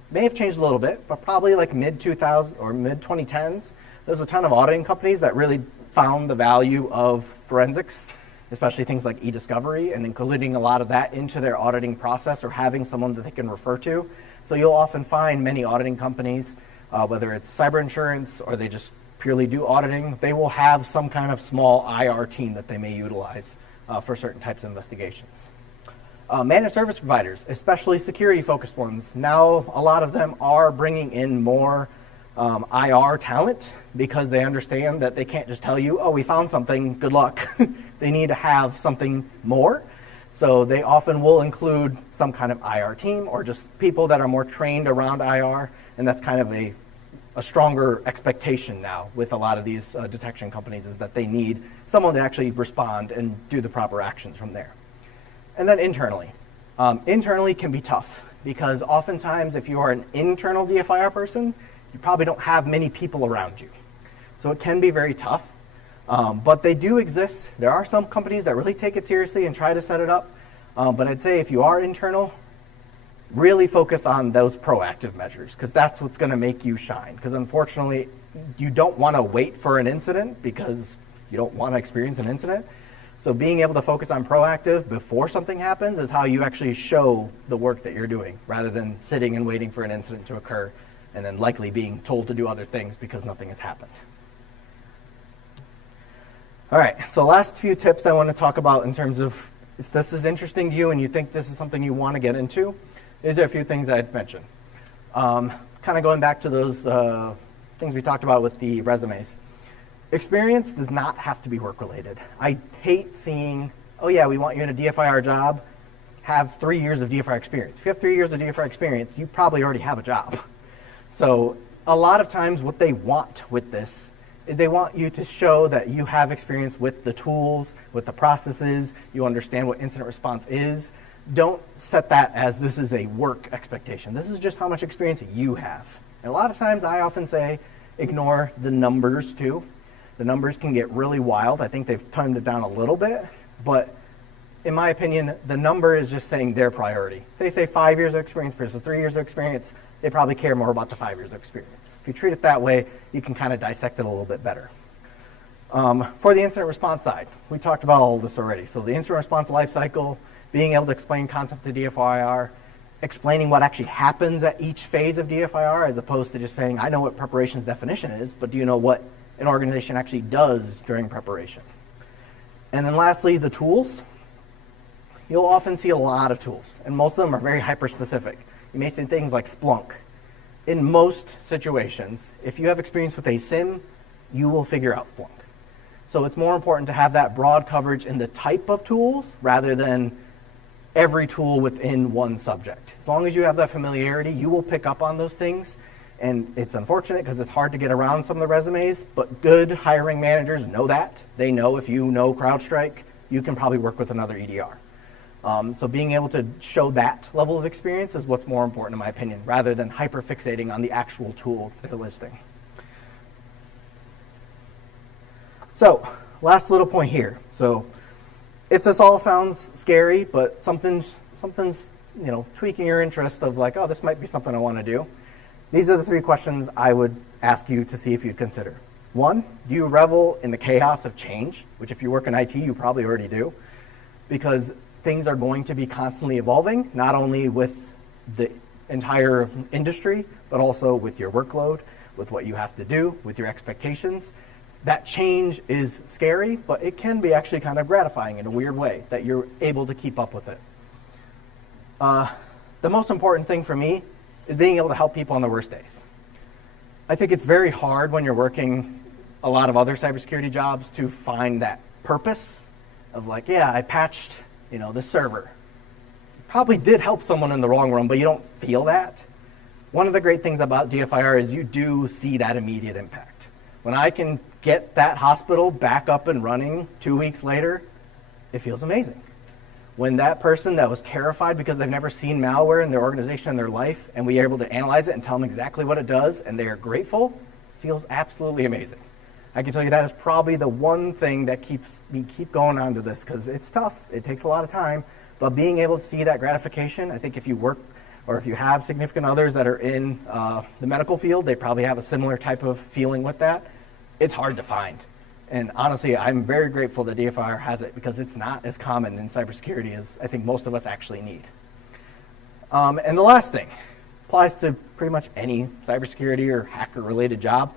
may have changed a little bit, but probably like mid-2000s or mid-2010s, there's a ton of auditing companies that really found the value of forensics, especially things like e-discovery, and including a lot of that into their auditing process or having someone that they can refer to. So you'll often find many auditing companies, whether it's cyber insurance or they just purely do auditing, they will have some kind of small IR team that they may utilize for certain types of investigations. Managed service providers, especially security-focused ones, now a lot of them are bringing in more IR talent because they understand that they can't just tell you, oh, we found something, good luck. They need to have something more. So they often will include some kind of IR team or just people that are more trained around IR, and that's kind of a stronger expectation now with a lot of these detection companies, is that they need someone to actually respond and do the proper actions from there. And then internally. Internally can be tough because oftentimes if you are an internal DFIR person, you probably don't have many people around you. So it can be very tough, but they do exist. There are some companies that really take it seriously and try to set it up, but I'd say if you are internal, really focus on those proactive measures because that's what's going to make you shine. Because unfortunately, you don't want to wait for an incident because you don't want to experience an incident. So being able to focus on proactive before something happens is how you actually show the work that you're doing, rather than sitting and waiting for an incident to occur and then likely being told to do other things because nothing has happened. All right, so last few tips I want to talk about in terms of if this is interesting to you and you think this is something you want to get into, is there a few things I'd mention. Kind of going back to those things we talked about with the resumes. Experience does not have to be work-related. I hate seeing, oh yeah, we want you in a DFIR job, have 3 years of DFIR experience. If you have 3 years of DFIR experience, you probably already have a job. So a lot of times what they want with this is they want you to show that you have experience with the tools, with the processes, you understand what incident response is. Don't set that as this is a work expectation. This is just how much experience you have. And a lot of times I often say ignore the numbers too. The numbers can get really wild. I think they've toned it down a little bit, but in my opinion, the number is just saying their priority. If they say 5 years of experience versus 3 years of experience, they probably care more about the 5 years of experience. If you treat it that way, you can kind of dissect it a little bit better. For the incident response side, we talked about all this already. So the incident response life cycle, being able to explain concept to DFIR, explaining what actually happens at each phase of DFIR, as opposed to just saying, I know what preparation's definition is, but do you know what an organization actually does during preparation? And then lastly, the tools. You'll often see a lot of tools, and most of them are very hyper-specific. You may see things like Splunk. In most situations, if you have experience with a SIM, you will figure out Splunk. So it's more important to have that broad coverage in the type of tools rather than every tool within one subject. As long as you have that familiarity, you will pick up on those things. And it's unfortunate because it's hard to get around some of the resumes, but good hiring managers know that. They know if you know CrowdStrike, you can probably work with another EDR. So being able to show that level of experience is what's more important in my opinion, rather than hyper-fixating on the actual tool they're listing. So, last little point here. So, if this all sounds scary, but something's tweaking your interest of like, oh, this might be something I want to do, these are the 3 questions I would ask you to see if you'd consider. 1, do you revel in the chaos of change? Which if you work in IT, you probably already do. Because things are going to be constantly evolving, not only with the entire industry, but also with your workload, with what you have to do, with your expectations. That change is scary, but it can be actually kind of gratifying in a weird way that you're able to keep up with it. The most important thing for me is being able to help people on their worst days. I think it's very hard when you're working a lot of other cybersecurity jobs to find that purpose of like, yeah, I patched the server. Probably did help someone in the long run, but you don't feel that. One of the great things about DFIR is you do see that immediate impact. When I can get that hospital back up and running 2 weeks later, it feels amazing. When that person that was terrified because they've never seen malware in their organization in their life, and we are able to analyze it and tell them exactly what it does, and they are grateful, feels absolutely amazing. I can tell you that is probably the one thing that keeps me going on to this, because it's tough. It takes a lot of time. But being able to see that gratification, I think if you work or if you have significant others that are in the medical field, they probably have a similar type of feeling with that. It's hard to find. And honestly, I'm very grateful that DFIR has it, because it's not as common in cybersecurity as I think most of us actually need. And the last thing applies to pretty much any cybersecurity or hacker-related job.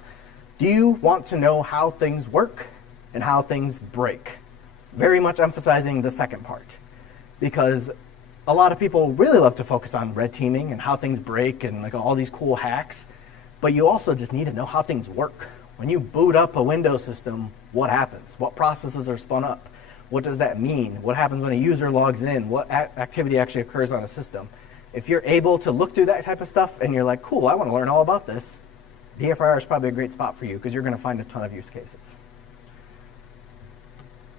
Do you want to know how things work and how things break? Very much emphasizing the second part, because a lot of people really love to focus on red teaming and how things break and like all these cool hacks, but you also just need to know how things work. When you boot up a Windows system, what happens? What processes are spun up? What does that mean? What happens when a user logs in? What activity actually occurs on a system? If you're able to look through that type of stuff and you're like, cool, I want to learn all about this, DFIR is probably a great spot for you, because you're going to find a ton of use cases.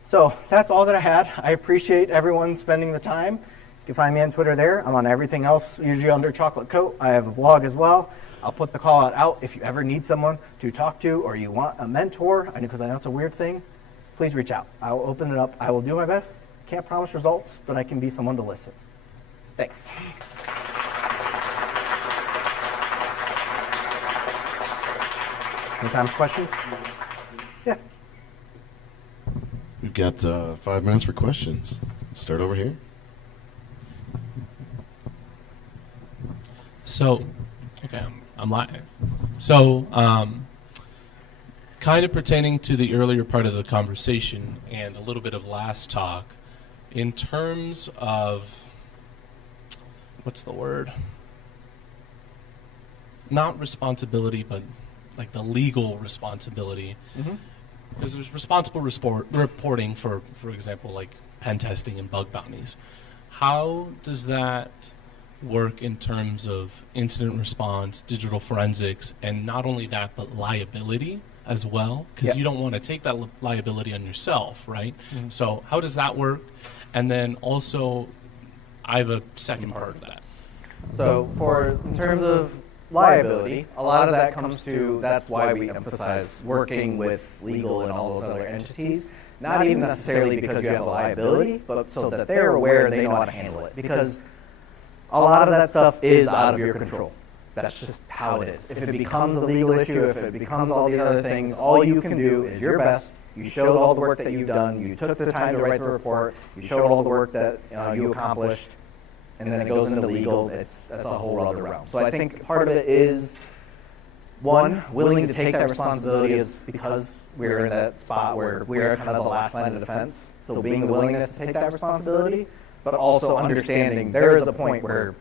So that's all that I had. I appreciate everyone spending the time. You can find me on Twitter there. I'm on everything else, usually under Chocolate Coat. I have a blog as well. I'll put the call out if you ever need someone to talk to or you want a mentor, because I know it's a weird thing. Please reach out. I will open it up. I will do my best. Can't promise results, but I can be someone to listen. Thanks. Any time for questions? Yeah. We've got 5 minutes for questions. Let's start over here. So, okay, I'm lying. So, kind of pertaining to the earlier part of the conversation and a little bit of last talk, in terms of, what's the word? Not responsibility, but like the legal responsibility. Because there's responsible reporting for example, like pen testing and bug bounties. How does that work in terms of incident response, digital forensics, and not only that, but liability as well? Because you don't want to take that liability on yourself, right? So how does that work? And then also, I have a second part of that. So in terms of liability, a lot of that comes to, that's why we emphasize working with legal and all those other entities, not even necessarily because you have a liability, but so that they're aware they know how to handle it. Because a lot of that stuff is out of your control. That's just how it is. If it becomes a legal issue, if it becomes all these other things, all you can do is your best. You showed all the work that you've done. You took the time to write the report. You showed all the work that you accomplished. and then it goes into legal. That's a whole other realm. So I think part of it is, one, willing to take that responsibility is because we're in that spot where we're kind of the last line of defense. So being the willingness to take that responsibility, but also understanding there is a point where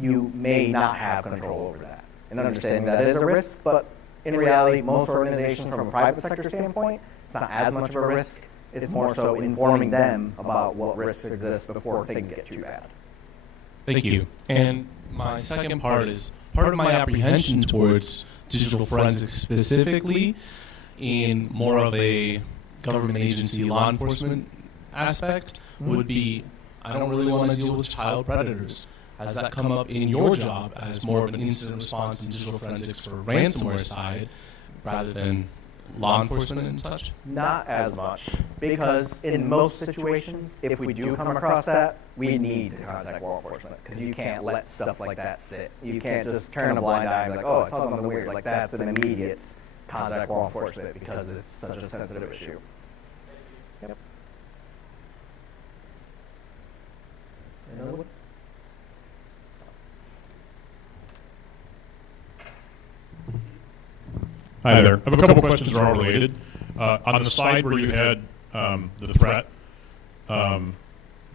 you may not have control over that. And understanding that is a risk, but in reality, most organizations from a private sector standpoint, it's not as much of a risk. It's more so informing them about what risks exist before things get too bad. Thank you. And my second part is part of my apprehension towards digital forensics specifically in more of a government agency law enforcement aspect would be, I don't really want to deal with child predators. Has that come up in your job as more of an incident response in digital forensics for ransomware side rather than law enforcement and such? Not as much, because in most situations, if we do come across that, we need to contact law enforcement, because you can't let stuff like that sit. You can't just turn a blind eye and be like, oh, I saw something weird. Like, that's an immediate contact law enforcement because it's such a sensitive issue. Yep. Another one? Hi there. I have a couple questions that are all related. On the slide where you had the threat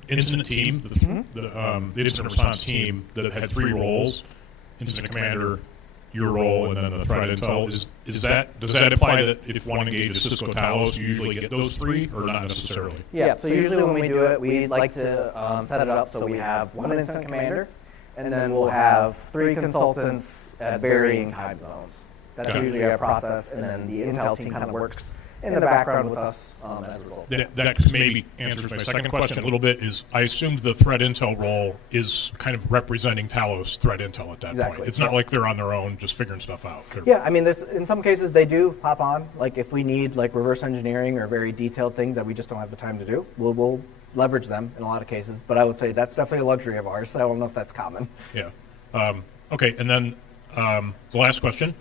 incident team, the incident response team that had 3 roles, incident commander, your role, and then the threat intel, does that imply that if one engages Cisco Talos, you usually get those 3, or not necessarily? Yeah, so usually when we do it, we like to set it up so we have one incident commander, and then we'll have 3 consultants at varying time zones. That's usually our process, and then the intel team kind of works in the background with us as a result. That maybe answers my second question a little bit. Is I assumed the threat intel role is kind of representing Talos threat intel at that point. It's not like they're on their own just figuring stuff out. Yeah, I mean, in some cases they do pop on. Like if we need like reverse engineering or very detailed things that we just don't have the time to do, we'll leverage them in a lot of cases. But I would say that's definitely a luxury of ours. I don't know if that's common. Yeah. Okay, and then the last question.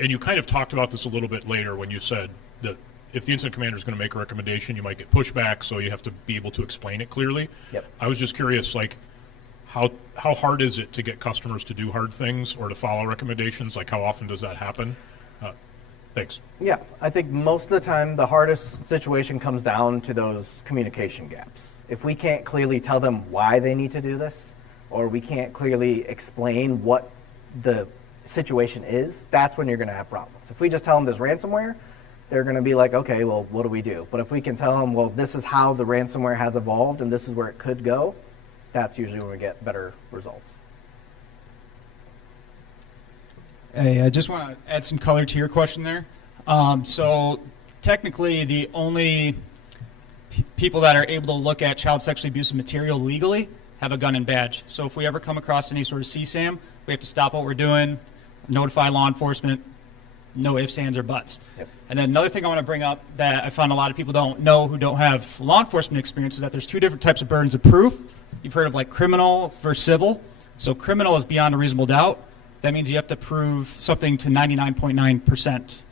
And you kind of talked about this a little bit later when you said that if the incident commander is going to make a recommendation, you might get pushback, so you have to be able to explain it clearly. Yep. I was just curious, like, how hard is it to get customers to do hard things or to follow recommendations? Like, how often does that happen? Thanks. Yeah, I think most of the time the hardest situation comes down to those communication gaps. If we can't clearly tell them why they need to do this, or we can't clearly explain what the situation is, that's when you're going to have problems. If we just tell them there's ransomware, they're going to be like, okay, well, what do we do? But if we can tell them, well, this is how the ransomware has evolved and this is where it could go, that's usually when we get better results. Hey, I just want to add some color to your question there. So technically, the only people that are able to look at child sexually abusive material legally have a gun and badge. So if we ever come across any sort of CSAM, we have to stop what we're doing, notify law enforcement, no ifs, ands, or buts. Yep. And then another thing I want to bring up that I found a lot of people don't know who don't have law enforcement experience is that there's 2 different types of burdens of proof. You've heard of like criminal versus civil. So criminal is beyond a reasonable doubt. That means you have to prove something to 99.9%.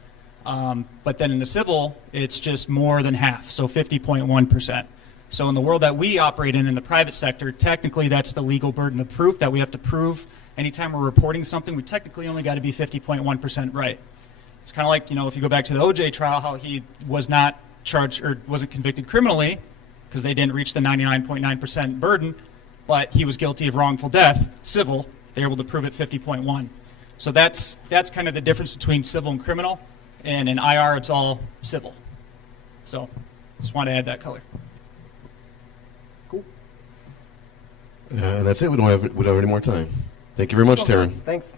But then in the civil, it's just more than half, so 50.1%. So in the world that we operate in the private sector, technically that's the legal burden of proof that we have to prove. Anytime we're reporting something, we technically only got to be 50.1% right. It's kind of like, if you go back to the OJ trial, how he was not charged or wasn't convicted criminally because they didn't reach the 99.9% burden, but he was guilty of wrongful death, civil. They were able to prove it 50.1. So that's kind of the difference between civil and criminal. And in IR, it's all civil. So just want to add that color. Cool. And that's it. We don't have any more time. Thank you very much, Terryn. Thanks.